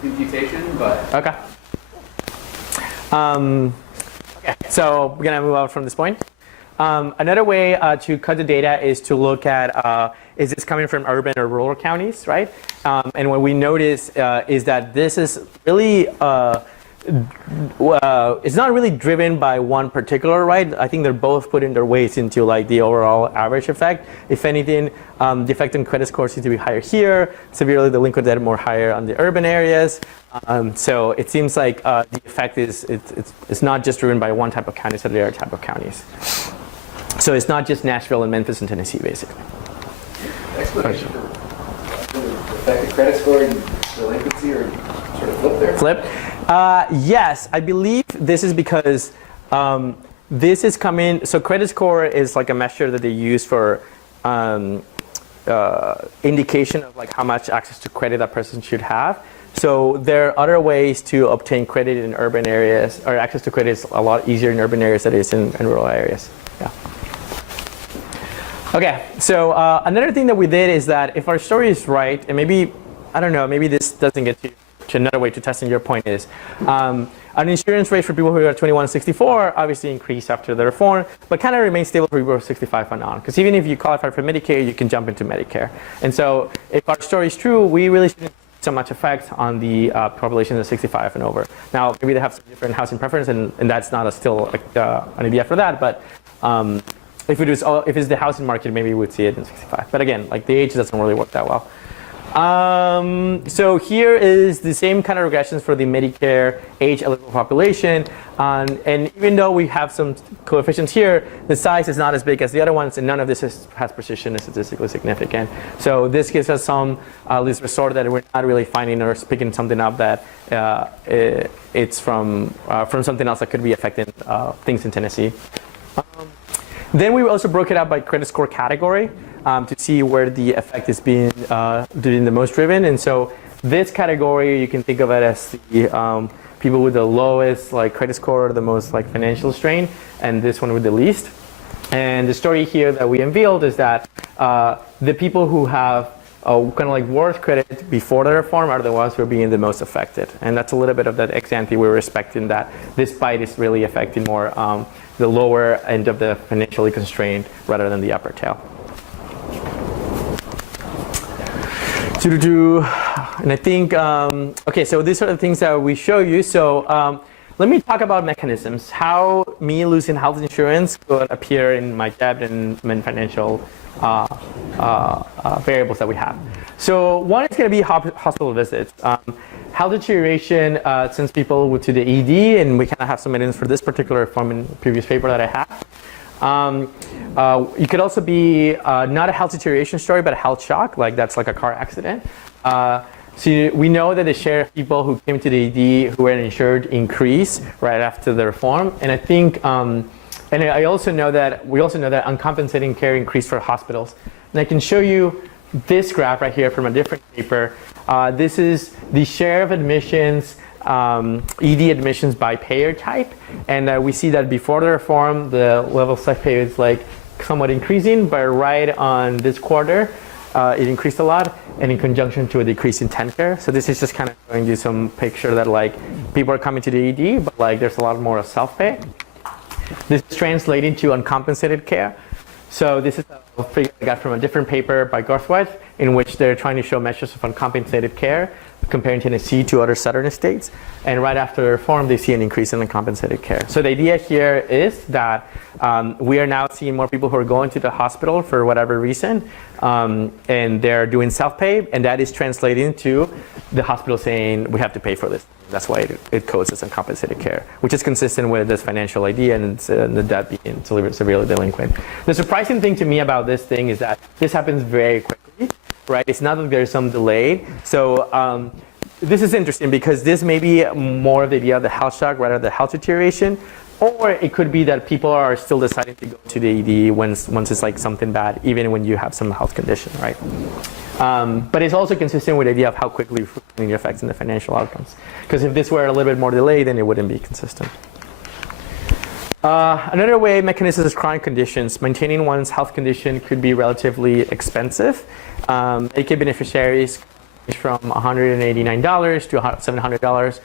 imputation, but... Okay. Okay, so we're gonna move on from this point. Another way to cut the data is to look at is this coming from urban or rural counties, right? And what we notice is that this is really it's not really driven by one particular, right? I think they're both putting their weights into like the overall average effect. If anything, the effect on credit score seems to be higher here, severely delinquent debt more higher on the urban areas. So it seems like the effect is it's not just driven by one type of county, it's the other type of counties. So it's not just Nashville and Memphis and Tennessee, basically. Explanation for the effect of credit score and delinquency or sort of flip there? Flip? Yes, I believe this is because this is coming, so credit score is like a measure that they use for indication of like how much access to credit that person should have. So there are other ways to obtain credit in urban areas, or access to credit is a lot easier in urban areas than it is in rural areas. Yeah. Okay, so another thing that we did is that if our story is right, and maybe, I don't know, maybe this doesn't get to another way to testing your point is, an insurance rate for people who are 21 64 obviously increased after the reform, but kind of remains stable for people who are 65 and on. Because even if you qualify for Medicare, you can jump into Medicare. And so if our story is true, we really shouldn't so much effect on the population of 65 and over. Now, maybe they have some different housing preference, and that's not still an idea for that, but if it's the housing market, maybe we would see it in 65. But again, like the age doesn't really work that well. So here is the same kind of regressions for the Medicare age eligible population. And even though we have some coefficients here, the size is not as big as the other ones, and none of this has precision is statistically significant. So this gives us some at least resort that we're not really finding or picking something up that it's from something else that could be affecting things in Tennessee. Then we also broke it up by credit score category to see where the effect is being doing the most driven. And so this category, you can think of it as the people with the lowest like credit score, the most like financial strain, and this one with the least. And the story here that we unveiled is that the people who have kind of like worse credit before the reform are the ones who are being the most affected. And that's a little bit of that ex ante we were expecting, that this bite is really affecting more the lower end of the financially constrained rather than the upper tail. And I think, okay, so these are the things that we show you. So let me talk about mechanisms, how me losing health insurance could appear in my debt and financial variables that we have. So one is going to be hospital visits. Health deterioration sends people to the ED, and we kind of have some evidence for this particular form in the previous paper that I have. You could also be not a health deterioration story, but a health shock, like that's like a car accident. So we know that the share of people who came to the ED who were insured increased right after the reform, and I think, and I also know that we also know that uncompensated care increased for hospitals. And I can show you this graph right here from a different paper. This is the share of admissions, ED admissions by payer type, and we see that before the reform, the level of self-pay is like somewhat increasing, but right on this quarter, it increased a lot, and in conjunction to a decrease in TennCare. So this is just kind of showing you some picture that like people are coming to the ED, but like there's a lot more of self-pay. This is translating to uncompensated care. So this is a figure I got from a different paper by Garthwaite, in which they're trying to show measures of uncompensated care, comparing Tennessee to other southern states. And right after the reform, they see an increase in uncompensated care. So the idea here is that we are now seeing more people who are going to the hospital for whatever reason, and they're doing self-pay, and that is translating to the hospital saying, we have to pay for this. That's why it codes as uncompensated care, which is consistent with this financial idea and the debt being severely delinquent. The surprising thing to me about this thing is that this happens very quickly, right? It's not that there's some delay. So this is interesting because this may be more of the idea of the health shock rather than the health deterioration, or it could be that people are still deciding to go to the ED once it's like something bad, even when you have some health condition, right? But it's also consistent with the idea of how quickly it affects in the financial outcomes. Because if this were a little bit more delayed, then it wouldn't be consistent. Another way mechanism is chronic conditions. Maintaining one's health condition could be relatively expensive. Medicaid beneficiaries range from $189 to $700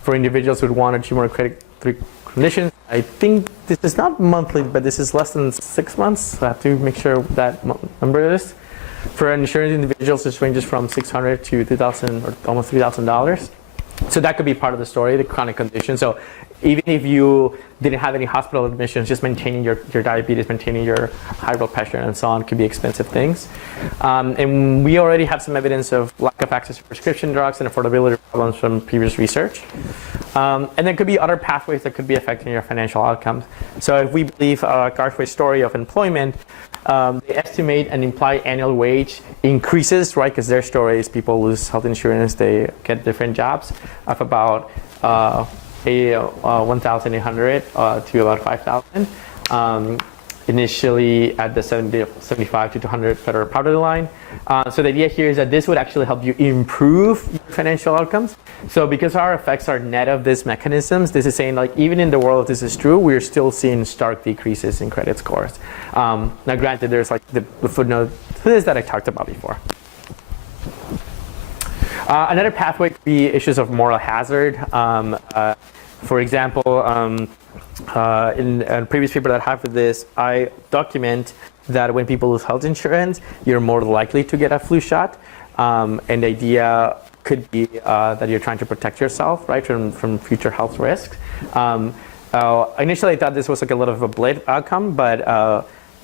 for individuals with one or two more credit conditions. I think this is not monthly, but this is less than 6 months. I have to make sure that number is. For insurance individuals, this ranges from $600 to $2,000 or almost $3,000. So that could be part of the story, the chronic condition. So even if you didn't have any hospital admissions, just maintaining your diabetes, maintaining your high blood pressure and so on could be expensive things. And we already have some evidence of lack of access to prescription drugs and affordability problems from previous research. And there could be other pathways that could be affecting your financial outcomes. So if we believe Garthway's story of employment, they estimate an implied annual wage increases, right? Because their story is people lose health insurance, they get different jobs, of about 1,800 to about 5,000. Initially at the 75 to 200 federal poverty line. So the idea here is that this would actually help you improve your financial outcomes. So because our effects are net of these mechanisms, this is saying like even in the world if this is true, we're still seeing stark decreases in credit scores. Now granted, there's like the footnote to this that I talked about before. Another pathway could be issues of moral hazard. For example, in a previous paper that I have with this, I document that when people lose health insurance, you're more likely to get a flu shot. And the idea could be that you're trying to protect yourself, right, from future health risks. Initially, I thought this was like a little of a blade outcome, but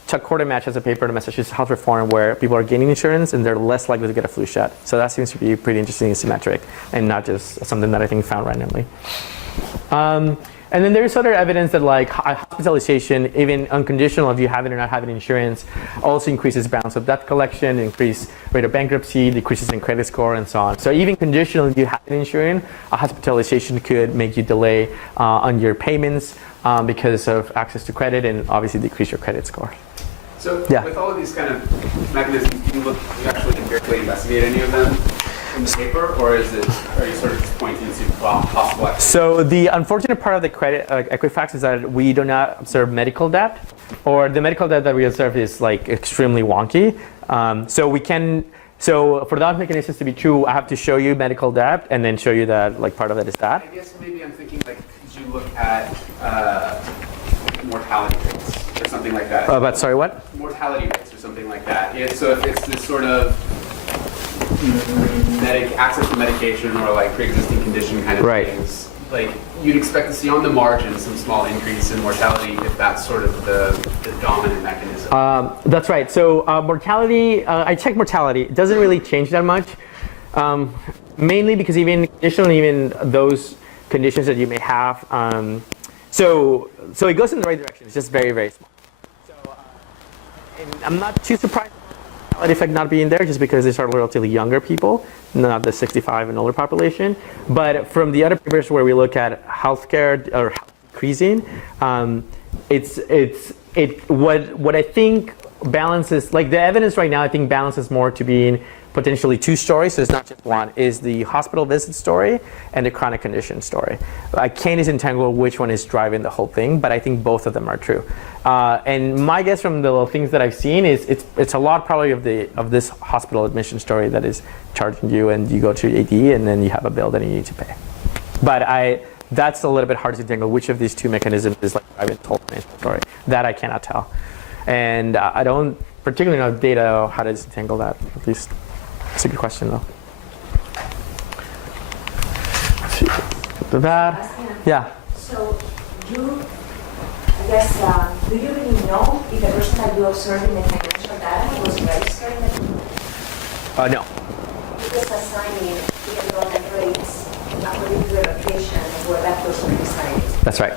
Chuck Quartermatch has a paper in Massachusetts Health Reform where people are gaining insurance and they're less likely to get a flu shot. So that seems to be pretty interesting and symmetric and not just something that I think found randomly. And then there's other evidence that like hospitalization, even unconditional if you have it or not having insurance, also increases balance of debt collection, increase rate of bankruptcy, decreases in credit score, and so on. So even conditional if you have insurance, a hospitalization could make you delay on your payments because of access to credit and obviously decrease your credit score. So Yeah. with all of these kind of mechanisms, do you actually empirically investigate any of them in the paper, or are you sort of just pointing to possible actions? So the unfortunate part of the credit Equifax is that we do not observe medical debt, or the medical debt that we observe is like extremely wonky. So for those mechanisms to be true, I have to show you medical debt and then show you that like part of it is that. I guess maybe I'm thinking like, could you look at mortality rates or something like that? But sorry, what? Mortality rates or something like that. Yeah, so if it's this sort of access to medication or like pre-existing condition kind of things, like you'd expect to see on the margin some small increase in mortality if that's sort of the dominant mechanism. That's right. So mortality, I checked mortality. It doesn't really change that much, mainly because even those conditions that you may have. So it goes in the right direction. It's just very, very small. So and I'm not too surprised about the effect not being there just because these are relatively younger people, not the 65 and older population. But from the other papers where we look at healthcare or health decreasing, what I think balances, like the evidence right now, I think balances more to being potentially two stories, so it's not just one, is the hospital visit story and the chronic condition story. I can't disentangle which one is driving the whole thing, but I think both of them are true. And my guess from the things that I've seen is it's a lot probably of this hospital admission story that is charging you and you go to AD and then you have a bill that you need to pay. But that's a little bit hard to disentangle which of these two mechanisms is like driving the whole financial story. That I cannot tell. And I don't particularly know data how to disentangle that, at least. That's a good question, though. That, yeah. So do you really know if the person that you observed in the financial data was registering it? No. Because assigning the enrollment rates according to the location where that person resides. That's right.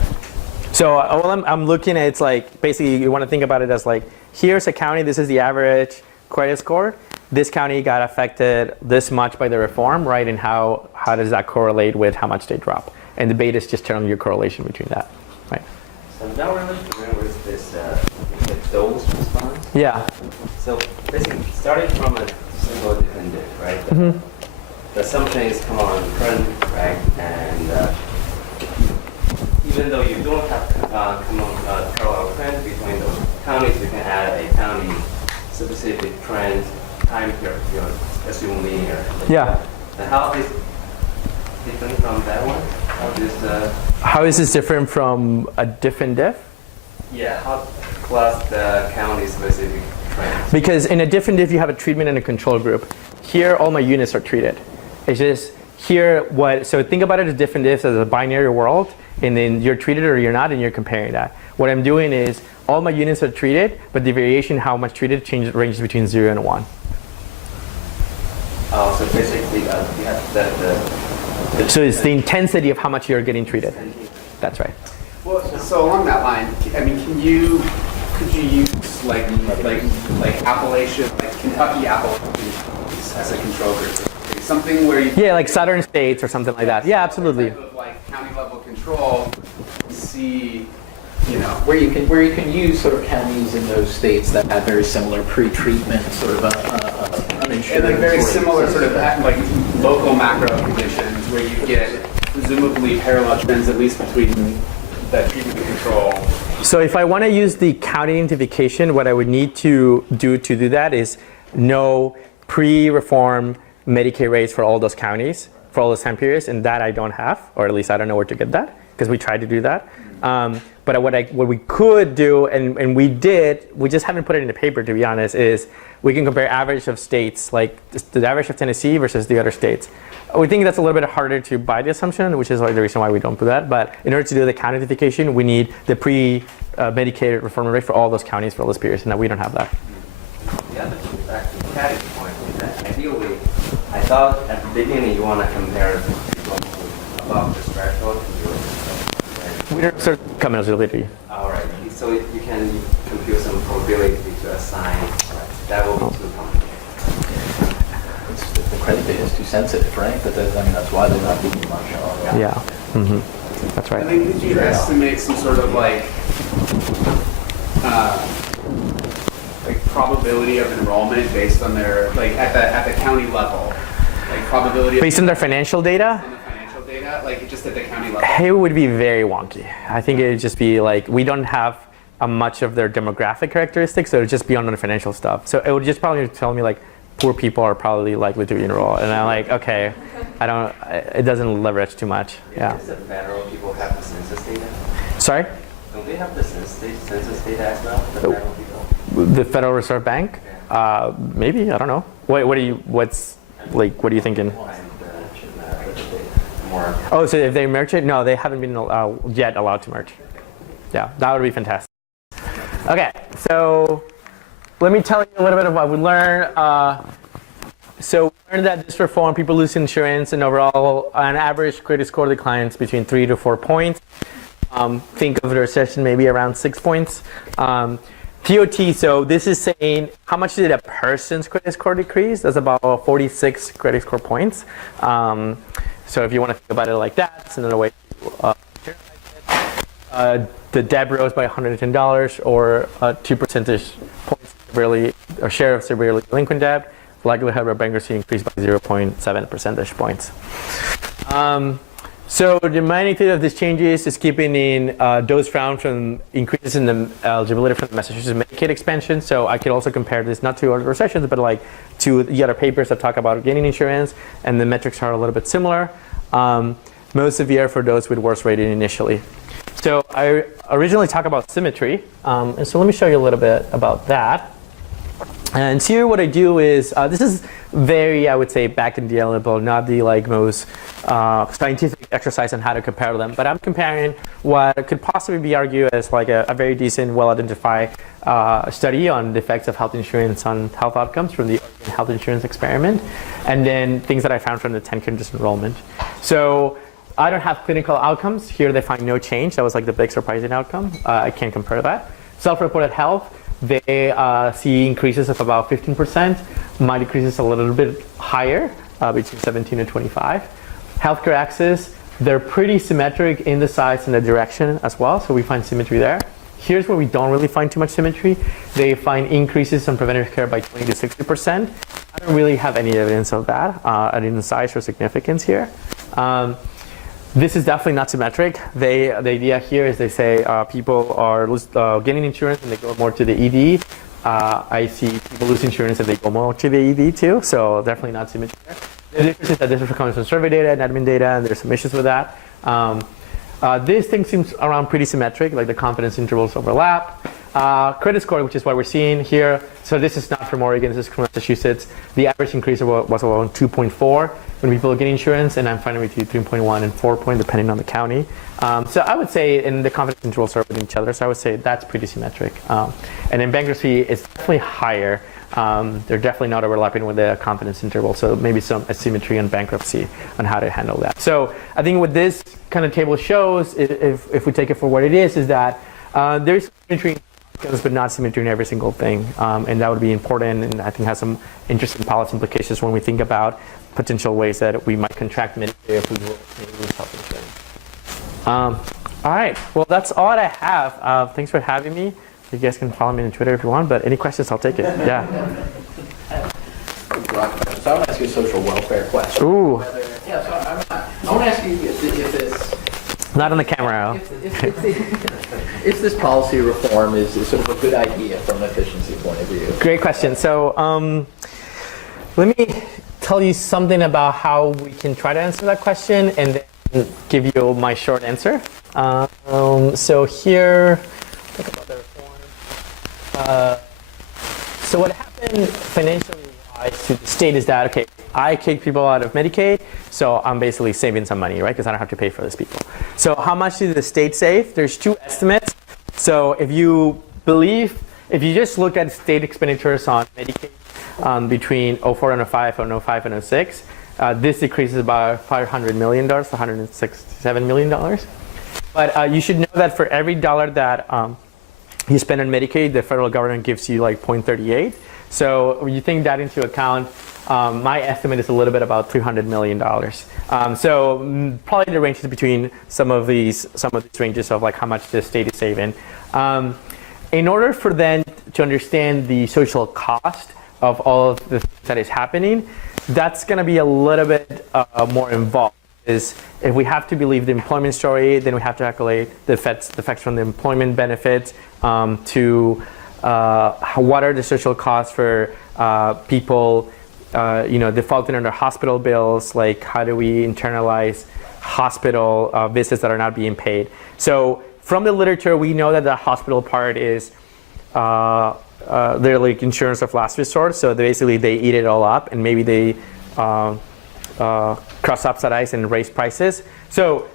So I'm looking at, it's like, basically you want to think about it as like, here's a county, this is the average credit score. This county got affected this much by the reform, right? And how does that correlate with how much they drop? And the beta is just telling you correlation between that, right? So I'm not really familiar with this the dose response. Yeah. So basically, starting from a single dependent, right? The assumption is come on current, right? And even though you don't have parallel trend between those counties, you can add a county specific trend time period, you're assuming here. Yeah. And how is different from that one? How is this different from a different diff? Yeah, how plus the county specific trends? Because in a different diff, you have a treatment and a control group. Here, all my units are treated. It's just here, so think about it as different ifs as a binary world, and then you're treated or you're not, and you're comparing that. What I'm doing is all my units are treated, but the variation how much treated ranges between 0 and 1. Oh, so basically, you have So it's the intensity of how much you're getting treated. That's right. Well, so along that line, I mean, could you use like Appalachian, like Kentucky Appalachian as a control group? Something where you Yeah, like southern states or something like that. Yeah, absolutely. type of like county level control, and see, Where you can use sort of counties in those states that have very similar pre-treatment sort of uninsured. and like very sort similar of sort of like local macro conditions where you get presumably parallel trends at least between the treatment and control. So if I want to use the county identification, what I would need to do that is know pre-reform Medicaid rates for all those counties, for all those time periods, and that I don't have, or at least I don't know where to get that, because we tried to do that. But what we could do, and we did, we just haven't put it in the paper to be honest, is we can compare average of states, like the average of Tennessee versus the other states. We think that's a little bit harder to buy the assumption, which is like the reason why we don't do that. But in order to do the county identification, we need the pre-Medicaid reform rate for all those counties for all those periods, and we don't have that. The other practicality point is that ideally, I thought at the beginning you want to compare people above the threshold to zero. We don't sort of come as ability. All right, so you can compute some probability to assign. That will be too complicated. the credit data is too sensitive, right? That's why they're not giving much on. Yeah. That's right. I think did you estimate some sort of like probability of enrollment based on their at the county level, like probability Based on their financial data? on the financial data, like just at the county level. It would be very wonky. I think it would just be like, we don't have much of their demographic characteristics, so it would just be on the financial stuff. So it would just probably tell me like, poor people are probably likely to enroll. And I'm like, okay, it doesn't leverage too much. Yeah. Does the federal people have the census data? Sorry? Don't they have the census data as well, the federal people? The Federal Reserve Bank? Maybe, I don't know. What are you thinking? Oh, so if they merge it? No, they haven't been yet allowed to merge. Yeah, that would be fantastic. Okay, so let me tell you a little bit of what we learned. So we learned that this reform, people lose insurance, and overall, on average, credit score declines between 3 to 4 points. Think of the recession maybe around 6 points. TOT, so this is saying how much did a person's credit score decrease? That's about 46 credit score points. So if you want to think about it like that, it's another way to the debt rose by $110 or 2 percentage points share of severely delinquent debt. Likelihood of bankruptcy increased by 0.7 percentage points. So the magnitude of these changes is keeping in those found from increases in the eligibility for the Massachusetts Medicaid expansion. So I could also compare this not to other recessions, but like to the other papers that talk about gaining insurance, and the metrics are a little bit similar. Most severe for those with worse rating initially. So I originally talked about Symmetry, and so let me show you a little bit about that. And here what I do is, this is very, I would say, back in the level, not the most scientific exercise on how to compare them, but I'm comparing what could possibly be argued as like a very decent, well-identified study on the effects of health insurance on health outcomes from the Oregon health insurance experiment, and then things that I found from the TennCare disenrollment. So I don't have clinical outcomes. Here they find no change. That was like the big surprising outcome. I can't compare that. Self-reported health, they see increases of about 15%. Mine decreases a little bit higher, between 17 and 25. Healthcare access, they're pretty symmetric in the size and the direction as well, so we find symmetry there. Here's where we don't really find too much symmetry. They find increases in preventive care by 20 to 60%. I don't really have any evidence of that, in size or significance here. This is definitely not symmetric. The idea here is they say people are getting insurance and they go more to the ED. I see people lose insurance and they go more to the ED too, so definitely not symmetric there. The difference is that this comes from survey data and admin data, and there's some issues with that. This thing seems around pretty symmetric, like the confidence intervals overlap. Credit score, which is what we're seeing here. So this is not from Oregon, this is from Massachusetts. The average increase was around 2.4. when people get insurance, and I'm finding with you 3.1 and 4 point, depending on the county. So I would say, and the confidence intervals are with each other, so I would say that's pretty symmetric. And in bankruptcy, it's definitely higher. They're definitely not overlapping with the confidence interval, so maybe some asymmetry in bankruptcy on how to handle that. So I think what this kind of table shows, if we take it for what it is that there's symmetry but not symmetry in every single thing. And that would be important, and I think has some interesting policy implications when we think about potential ways that we might contract Medicare if we lose health insurance. All right, well, that's all I have. Thanks for having me. You guys can follow me on Twitter if you want, but any questions, I'll take it. Yeah. So I want to ask you a social welfare question. Ooh. Yeah, so I want to ask you if this... Not on the camera. If this policy reform is sort of a good idea from an efficiency point of view. Great question. So let me tell you something about how we can try to answer that question and then give you my short answer. So here, talk about the reform. So what happened financially wise to the state is that, okay, I kick people out of Medicaid, so I'm basically saving some money, right? Because I don't have to pay for these people. So how much did the state save? There's two estimates. So if you just look at state expenditures on Medicaid between 04 and 05 and 05 and 06, this decreases about $500 million, $167 million. But you should know that for every dollar that you spend on Medicaid, the federal government gives you like 0.38. So when you think that into account, my estimate is a little bit about $300 million. So probably the range is between some of these ranges of like how much the state is saving. In order for them to understand the social cost of all of the things that is happening, that's going to be a little bit more involved. Is if we have to believe the employment story, then we have to calculate the effects from the employment benefits to what are the social costs for people defaulting on their hospital bills, like how do we internalize hospital visits that are not being paid. So from the literature, we know that the hospital part is they're like insurance of last resort. So basically they eat it all up, and maybe they cross-subsidize and raise prices. So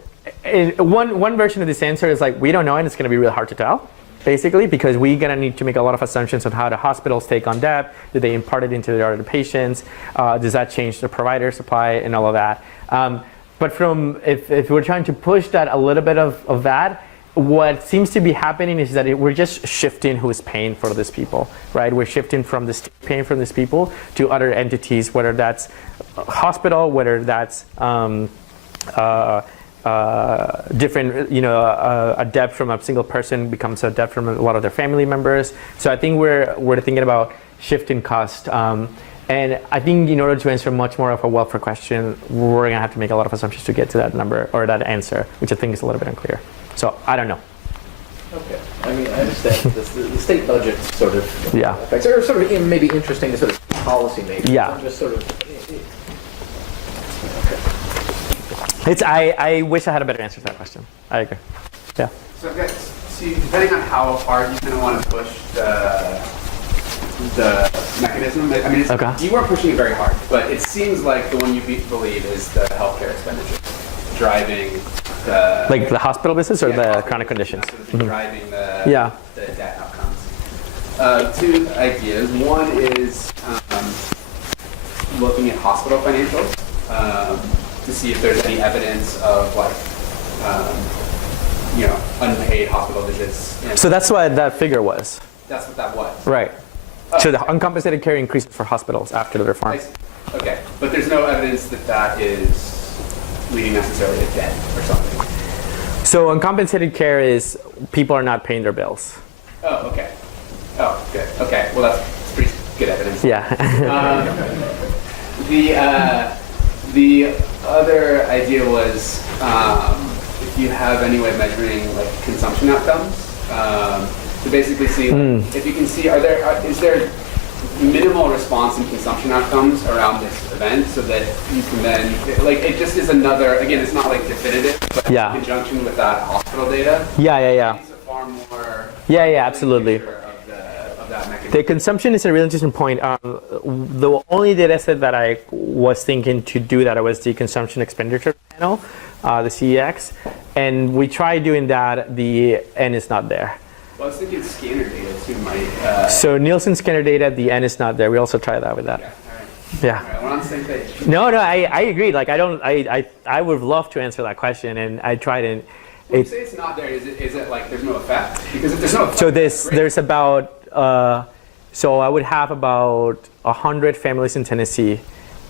one version of this answer is like, we don't know, and it's going to be really hard to tell, basically, because we're going to need to make a lot of assumptions on how the hospitals take on debt. Do they impart it into their other patients? Does that change the provider supply and all of that? But if we're trying to push that a little bit of that, what seems to be happening is that we're just shifting who is paying for these people, right? We're shifting from the state paying for these people to other entities, whether that's a hospital, whether that's different, a debt from a single person becomes a debt from a lot of their family members. So I think we're thinking about shifting cost. And I think in order to answer much more of a welfare question, we're going to have to make a lot of assumptions to get to that number or that answer, which I think is a little bit unclear. So I don't know. Okay. I mean, I understand the state budget sort of effects are sort of maybe interesting to sort of policy makers. Yeah. Just sort of. Okay. I wish I had a better answer to that question. I agree. Yeah. So I guess, see, depending on how hard you kind of want to push the mechanism, I mean, you weren't pushing it very hard, but it seems like the one you believe is the healthcare expenditure driving the... Like the hospital business or the chronic conditions? Driving the debt outcomes. Two ideas. One is looking at hospital financials to see if there's any evidence of unpaid hospital visits. So that's what that figure was. That's what that was. Right. So the uncompensated care increases for hospitals after the reform. Okay, but there's no evidence that is leading necessarily to debt or something. So uncompensated care is people are not paying their bills. Oh, okay. Oh, good. Okay, well that's pretty good evidence. Yeah. The other idea was if you have any way of measuring like consumption outcomes, to basically see if you can see is there minimal response in consumption outcomes around this event, so that you can then it just is another, again, it's not like definitive, but in conjunction with that hospital data. Yeah. It's a far more absolutely. Of that mechanism. connecting. The consumption is a really interesting point. The only data set that I was thinking to do that was the consumption expenditure panel, the CEX. And we tried doing that, the N is not there. Well, I was thinking scanner data too might. So Nielsen scanner data, the N is not there. We also tried that with that. Yeah, all right. Yeah. All right, we're on the same page. No, I agree. Like I would love to answer that question, and I tried and When you say it's not there, is it like there's no effect? Because if there's no effect, so that's great. there's about so I would have about 100 families in Tennessee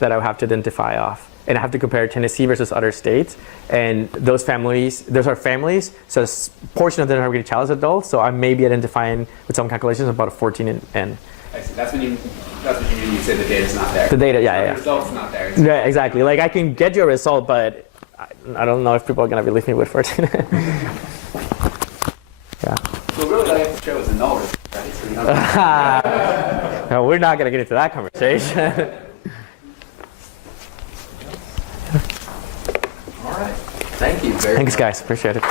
that I would have to identify off, and I have to compare Tennessee versus other states, and those are families. So a portion of them are really child as adults. So I may be identifying with some calculations about a 14 and. I see. That's what you mean when you say the data's not there. The data, yeah, The yeah. result's not there. It's Yeah, exactly. Like I can get you a result, but I don't know if people are gonna believe me with 14. Yeah. So really, all you have to show is a null result, right? So you don't No, we're not gonna get into that conversation. All right. Thank you very much. Thanks, guys. Appreciate it.